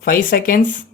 5 seconds.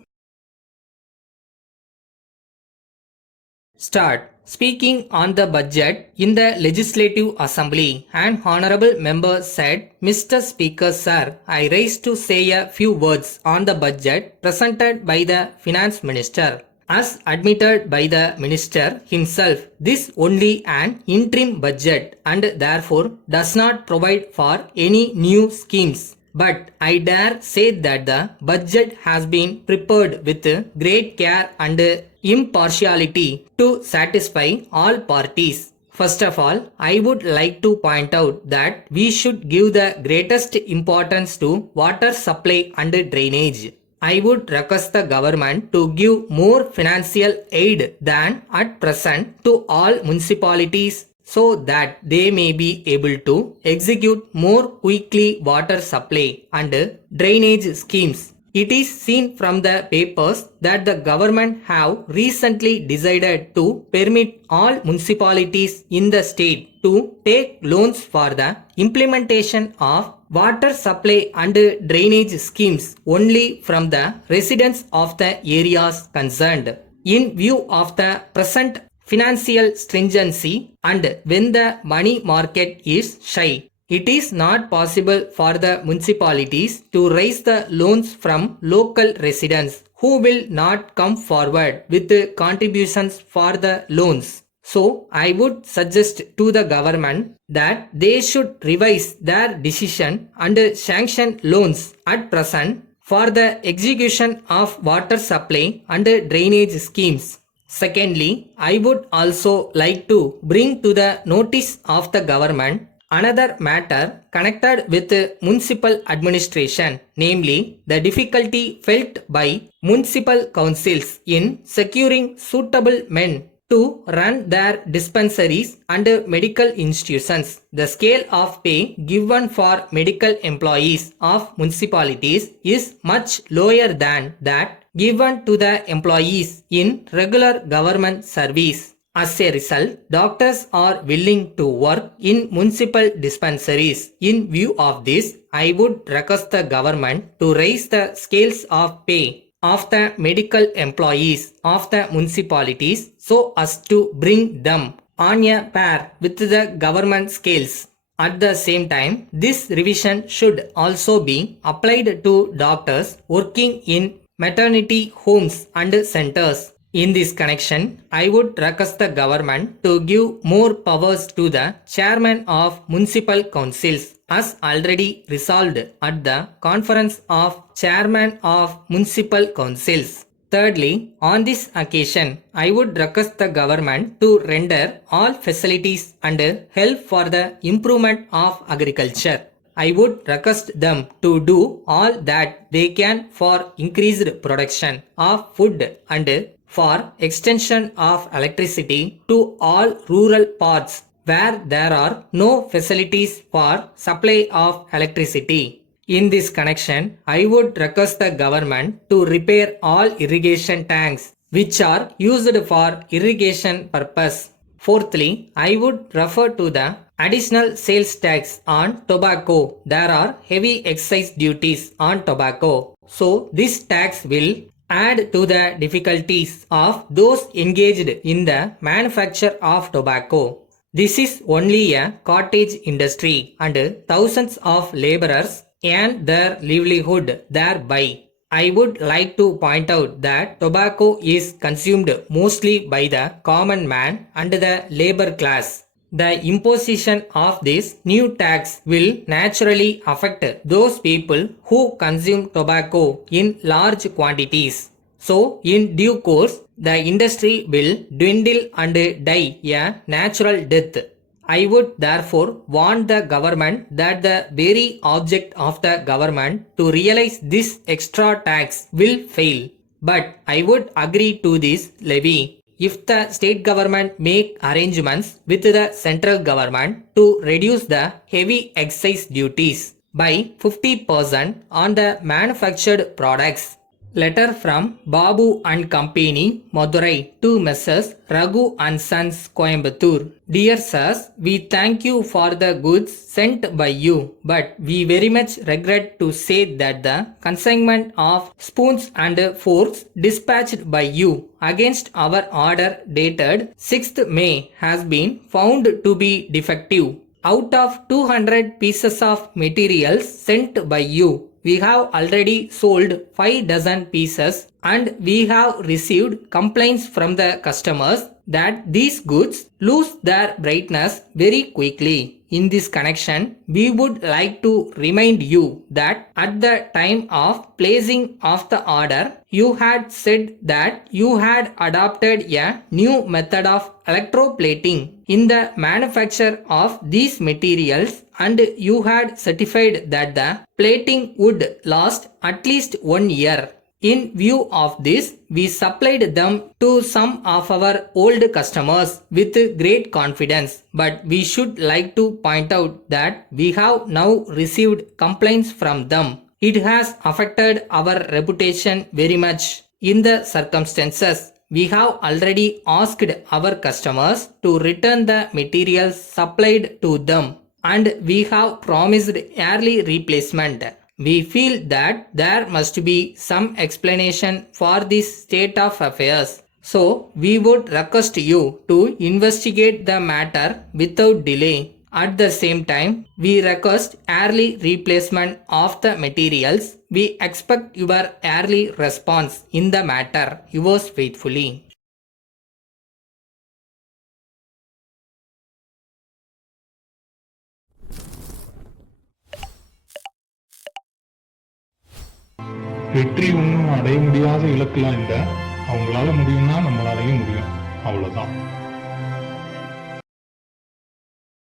Start. Speaking on the budget in the Legislative Assembly, an honorable member said, Mr. Speaker sir, I rise to say a few words on the budget presented by the Finance Minister. As admitted by the Minister himself, this only an interim budget and therefore does not provide for any new schemes. But I dare say that the budget has been prepared with great care and impartiality to satisfy all parties. First of all, I would like to point out that we should give the greatest importance to water supply and drainage. I would request the government to give more financial aid than at present to all municipalities so that they may be able to execute more quickly water supply and drainage schemes. It is seen from the papers that the government have recently decided to permit all municipalities in the state to take loans for the implementation of water supply and drainage schemes only from the residents of the areas concerned. In view of the present financial stringency and when the money market is shy, it is not possible for the municipalities to raise the loans from local residents who will not come forward with the contributions for the loans. So, I would suggest to the government that they should revise their decision and sanction loans at present for the execution of water supply and drainage schemes. Secondly, I would also like to bring to the notice of the government another matter connected with municipal administration, namely the difficulty felt by municipal councils in securing suitable men to run their dispensaries and medical institutions. The scale of pay given for medical employees of municipalities is much lower than that given to the employees in regular government service. As a result, doctors are willing to work in municipal dispensaries. In view of this, I would request the government to raise the scales of pay of the medical employees of the municipalities so as to bring them on a par with the government scales. At the same time, this revision should also be applied to doctors working in maternity homes and centers. In this connection, I would request the government to give more powers to the chairman of municipal councils as already resolved at the conference of chairman of municipal councils. Thirdly, on this occasion, I would request the government to render all facilities and help for the improvement of agriculture. I would request them to do all that they can for increased production of food and for extension of electricity to all rural parts where there are no facilities for supply of electricity. In this connection, I would request the government to repair all irrigation tanks which are used for irrigation purpose. Fourthly, I would refer to the additional sales tax on tobacco. There are heavy excise duties on tobacco. So, this tax will add to the difficulties of those engaged in the manufacture of tobacco. This is only a cottage industry and thousands of laborers earn their livelihood thereby. I would like to point out that tobacco is consumed mostly by the common man and the labor class. The imposition of this new tax will naturally affect those people who consume tobacco in large quantities. So, in due course, the industry will dwindle and die a natural death. I would therefore warn the government that the very object of the government to realize this extra tax will fail. But I would agree to this levy if the state government make arrangements with the central government to reduce the heavy excise duties by 50% on the manufactured products. Letter from Babu and Company, Madurai to Messrs. Raghu and Sons, Coimbatore. Dear sirs, we thank you for the goods sent by you, but we very much regret to say that the consignment of spoons and forks dispatched by you against our order dated 6th May has been found to be defective. Out of 200 pieces of materials sent by you, we have already sold 5 dozen pieces and we have received complaints from the customers that these goods lose their brightness very quickly. In this connection, we would like to remind you that at the time of placing of the order, you had said that you had adopted a new method of electroplating in the manufacture of these materials and you had certified that the plating would last at least 1 year. In view of this, we supplied them to some of our old customers with great confidence, but we should like to point out that we have now received complaints from them. It has affected our reputation very much. In the circumstances, we have already asked our customers to return the materials supplied to them and we have promised early replacement. We feel that there must be some explanation for this state of affairs. So, we would request you to investigate the matter without delay. At the same time, we request early replacement of the materials. We expect your early response in the matter. Yours faithfully. வெற்றி ஒன்றும் அடைய முடியாத இலக்குலாம் இல்லை. அவங்களால முடியும்னா நம்மளாலையும் முடியும். அவ்வளோதான்.